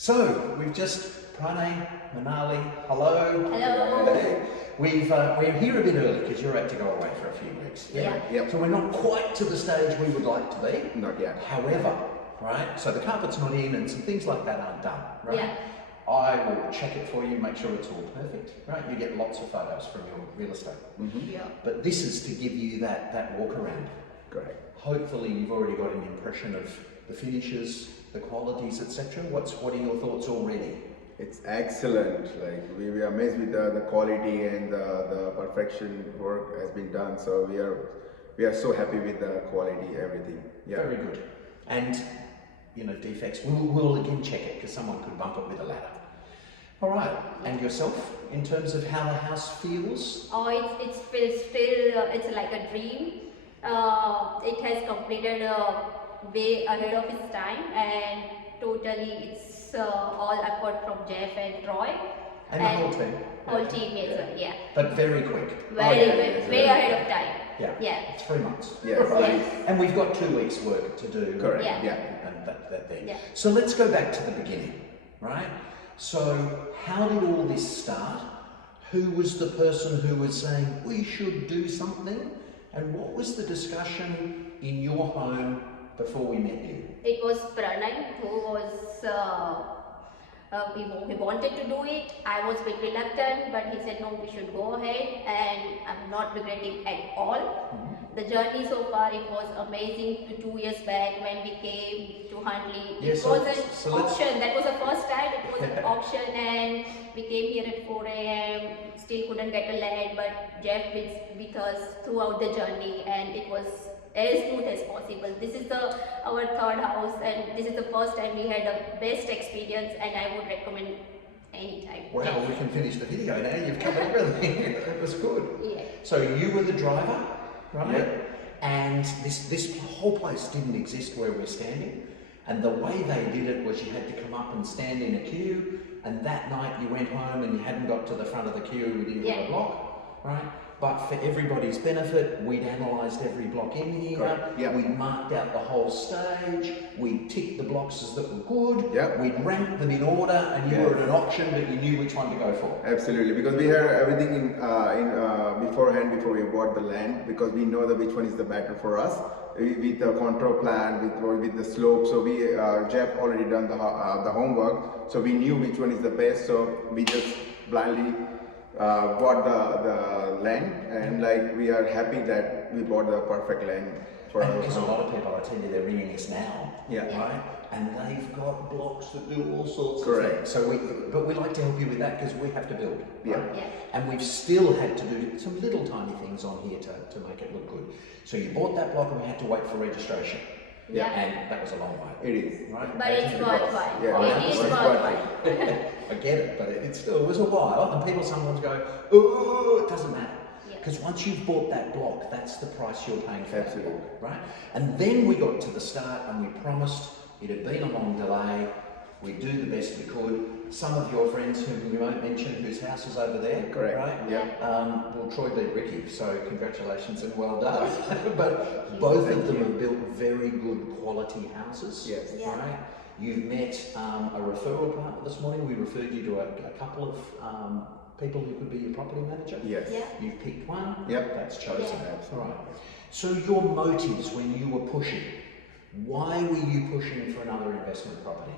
So we've just Pranay, Monali, hello. Hello. Hey. We're here a bit early because you're about to go away for a few weeks. Yeah. Yep. So we're not quite to the stage we would like to be. Not yet. However, right? So the carpet's not in and some things like that aren't done, right? Yeah. I will check it for you, make sure it's all perfect, right? You get lots of photos from your real estate. Mm-hmm. Yeah. But this is to give you that walk around. Correct. Hopefully you've already got an impression of the finishes, the qualities, etc. What are your thoughts already? It's excellent. Like we are amazed with the quality and the perfection work has been done. So we are so happy with the quality, everything. Yeah. Very good. And defects, we'll again check it because someone could bump it with a ladder. All right. And yourself, in terms of how the house feels? Oh, it's like a dream. It has completed way ahead of its time, and totally it's all effort from Jeff and Troy And the whole team. Whole team as well. Yeah. But very quick. Way ahead of time. Yeah. Yeah. 3 months. Yes. Yes. And we've got 2 weeks work to do. Correct. Yeah. Yeah. And that there. Yeah. So let's go back to the beginning, right? So how did all this start? Who was the person who was saying we should do something? And what was the discussion in your home before we met you? It was Pranay who was. He wanted to do it. I was a bit reluctant, but he said, no, we should go ahead, and I'm not regretting at all. Mm-hmm. The journey so far, it was amazing. 2 years back when we came to Huntley, Yes, it was an so let's- auction. That was the first time. It was an auction, and we came here at 4 a.m. Still couldn't get a land, but Jeff was with us throughout the journey, and it was as smooth as possible. This is our third house, and this is the first time we had a best experience, and I would recommend anytime. Well, we can finish the video now. You've covered everything. It was good. Yeah. So you were the driver, right? Yeah. And this whole place didn't exist where we're standing. And the way they did it was you had to come up and stand in a queue. And that night you went home and you hadn't got to the front of the queue within Yeah. the block, right? But for everybody's benefit, we'd analysed every block in here. Correct. Yeah. We'd marked out the whole stage. We'd ticked the boxes that were good. Yeah. We'd ranked them in order, and you Yes. were at an auction, but you knew which one to go for. Absolutely, because we had everything in beforehand before we bought the land, because we know that which one is the better for us with the contour plan, with the slope. So we Jeff already done the homework, so we knew which one is the best. So we just blindly bought the land, and like we are happy that we bought the perfect land for And our because a home. lot of people, I tell you, they're ringing us now, Yeah. right? And they've got blocks that do all sorts Correct. of things. So but we like to help you with that because we have to build. Yeah. right? Yeah. And we've still had to do some little tiny things on here to make it look good. So you bought that block and we had to wait for registration. Yeah. And that was a long way. It is. Right? But it's worthwhile. Yeah. It is It's worthwhile. I get it, but it still was a while. And people sometimes go, oh, it doesn't matter. Yeah. Because once you've bought that block, that's the price you're paying for that Absolutely. block, right? And then we got to the start and we promised it had been a long delay. We'd do the best we could. Some of your friends whom you won't mention, whose house is over there, Correct. right? Yeah. Well, Troy beat Ricky, so congratulations and well done. But both of them have built very good quality houses, Yes. Yeah. right? You've met a referral partner this morning. We referred you to a couple of people who could be your property manager. Yes. Yeah. You've picked one. Yep. That's chosen. Yeah. Right. So your motives when you were pushing, why were you pushing for another investment property?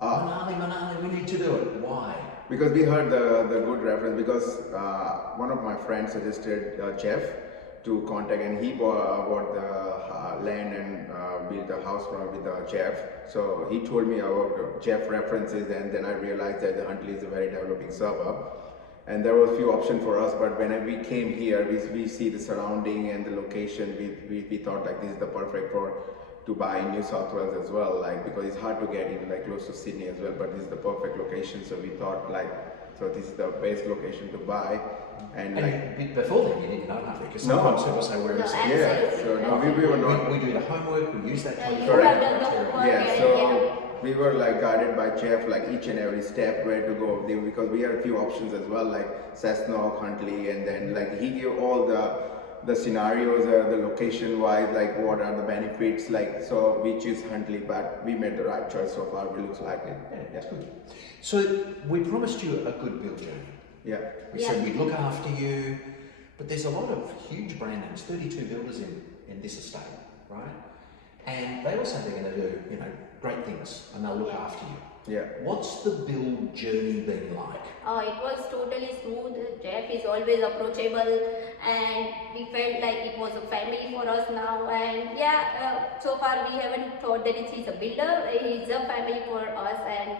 Monali, we need to do it. Why? Because we heard the good reference, because one of my friends suggested Jeff to contact, and he bought the land and built a house with Jeff. So he told me about Jeff references, and then I realized that the Huntley is a very developing suburb. And there were a few options for us, but when we came here, we see the surrounding and the location. We thought like this is the perfect to buy in New South Wales as well, like because it's hard to get in like close to Sydney as well, but this is the perfect location. So we thought like, so this is the best location to buy. And like, before then, you didn't know Huntley, because No. sometimes people say, where is No, it? yeah, so no, we were not. We do the homework, we use that Yeah, you 24 have done the criteria. homework. Yeah, Yeah. so we were like guided by Jeff, like each and every step where to go, because we had a few options as well, like Cessnock, Huntley, and then like he gave all the the scenarios, the location wise, like what are the benefits, like so we choose Huntley, but we made the right choice so far. We looks like it. Yeah, that's good. So we promised you a good build journey. Yeah. We said we'd look after you, but there's a lot of huge brand names, 32 builders in this estate, right? And they all say they're going to do, you know, great things and they'll look after you. Yeah. What's the build journey been like? It was totally smooth. Jeff is always approachable, and we felt like it was a family for us now. And yeah, so far we haven't thought that he's a builder. He's a family for us, and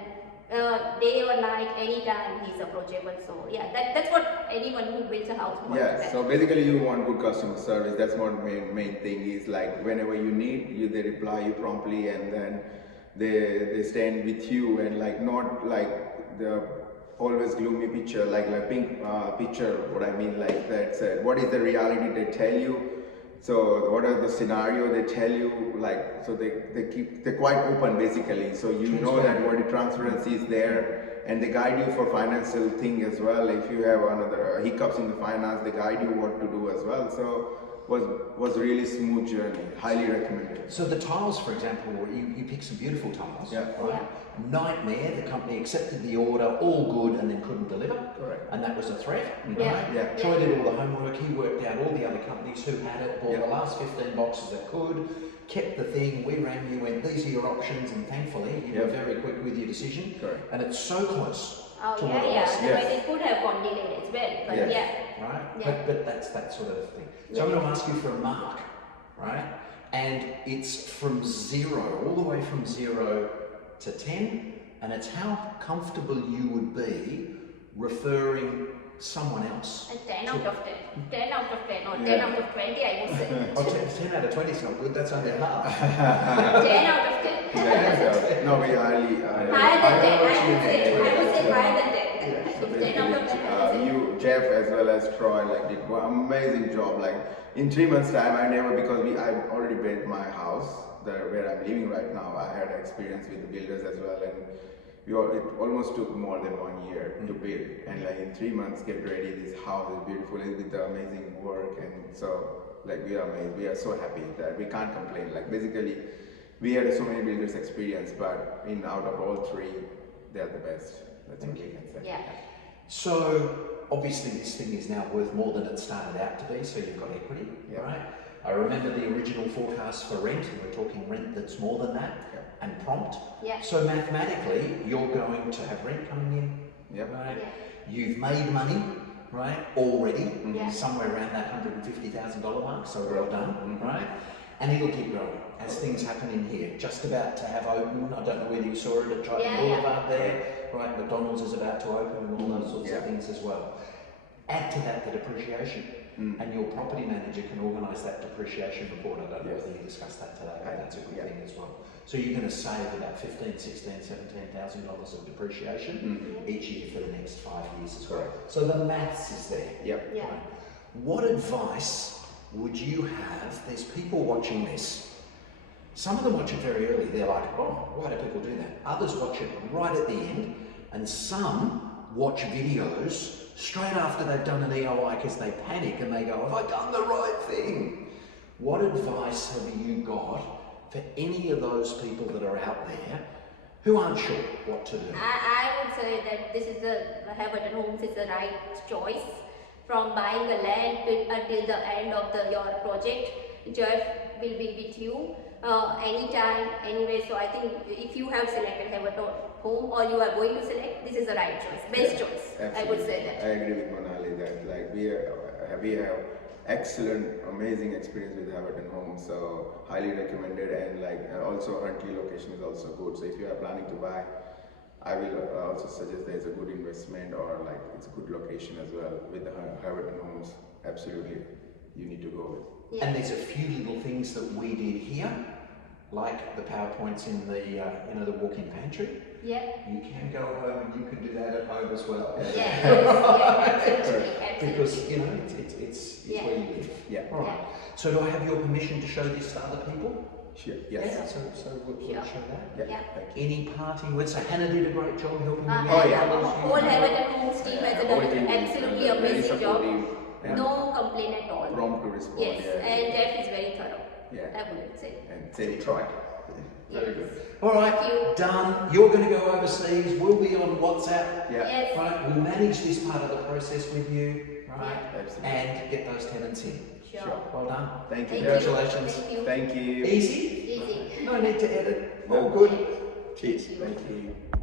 day or night, anytime he's approachable. So yeah, that's what anyone who builds a house wants. Yeah, so basically you want good customer service. That's what main thing is, like whenever you need you, they reply you promptly, and then they stand with you, and like not like the always gloomy picture, like pink picture. What I mean, like that. What is the reality they tell you? So what are the scenario they tell you, like, so they're quite open basically, so you know that what the transparency is there, and they guide you for financial thing as well. If you have another hiccups in the finance, they guide you what to do as well. So was really smooth journey, highly recommended. So the tiles, for example, you picked some beautiful tiles, Yeah. right? Yeah. Nightmare, the company accepted the order, all good, and then couldn't deliver. Correct. And that was a threat, Yeah. right? Yeah. Troy did all the homework, he worked out all the other companies who had it, bought Yeah. the last 15 boxes that could, kept the thing, we rang you, went, these are your options, and thankfully you were Yeah. very quick with your decision. Correct. And it's so close Oh to yeah, what it yeah. was. Otherwise it could have gone delayed as well. But Yes. yeah. Right? Yeah. But that's that sort of thing. So Yeah. I'm going to ask you for a mark, right? And it's from 0, all the way from 0 to 10, and it's how comfortable you would be referring someone else. And 10 out of 10. 10 out of 10 or 10 Yeah. out of 20 I would say. Oh, 10 out of 20 is not good, that's only half. 10 out of 10. Yeah, so, no, we highly Higher than 10, I would say So, higher than 10. so If 10 out of 10, I would basically, say. you, Jeff, as well as Troy, like did one amazing job. Like in 3 months' time, because I already built my house where I'm living right now. I had experience with the builders as well, and it almost took more than 1 year to build. And like in 3 months, get ready. This house is beautiful with the amazing work, and so like we are amazed. We are so happy that we can't complain. Like basically, we had so many builders experience, but out of all 3, they are the best. That's what we can say. Yeah. So obviously this thing is now worth more than it started out to be, so you've got equity, Yeah. right? I remember the original forecast for rent, and we're talking rent that's more than that, Yeah. and prompt. Yeah. So mathematically, you're going to have rent coming in, Yep. right? Yeah. You've made money, right, already, Yeah. somewhere around that $150,000 mark, so well done, right? And it'll keep growing as things happen in here. Just about to have open, I don't know whether you saw it at Triton Yeah, Boulevard there, right? McDonald's is about to open and all those sorts Yeah. of things as well. Add to that the depreciation, and your property manager can organise that depreciation report. I don't know Yes. whether you discussed that today, but that's a good Yeah. thing as well. So you're going to save about $15,000, $16,000, $17,000 of depreciation each year for the next 5 years as well. Correct. So the maths is there. Yep. Yeah. Right. What advice would you have? There's people watching this. Some of them watch it very early. They're like, oh, why do people do that? Others watch it right at the end, and some watch videos straight after they've done an EOI because they panic and they go, have I done the right thing? What advice have you got for any of those people that are out there who aren't sure what to do? I would say that this is the Haverton Homes is the right choice. From buying the land until the end of your project, Jeff will be with you anytime, anyway. So I think if you have selected Haverton Home or you are going to select, this is the right choice, best choice. I would say that. I agree with Monali that like we have excellent, amazing experience with Haverton Homes, so highly recommended, and like also Huntley location is also good. So if you are planning to buy, I will also suggest that it's a good investment, or like it's a good location as well with the Haverton Homes. Absolutely, you need to go with. Yeah. And there's a few little things that we did here, like the PowerPoints in the the walk-in pantry. Yeah. You can go home and you can do that at home as well. Yeah. Absolutely. Because it's Yeah. where you live. Yeah. All right. So do I have your permission to show this to other people? Sure. Yes. Yeah. So we'll Sure. show that. Yeah. Yeah. Thank you. Any parting words? So Hannah did a great job helping you. Oh, yeah. Whole Haverton Homes team has Whole team done is absolutely very amazing job. supportive. Yeah. No complaint at all. Prompt to respond. Yes, Yeah. and Jeff is very thorough. Yeah. I would say. And say it right. Very good. All right, Thank you. done. You're going to go overseas. We'll be on WhatsApp. Yeah. Yes. Right, we'll manage this part of the process with you, right? Absolutely. And get those tenants in. Sure. Well done. Thank you. Thank Congratulations. You. Thank you. Thank you. Easy? Easy. No need to edit. No. All good. Cheers. Thank you.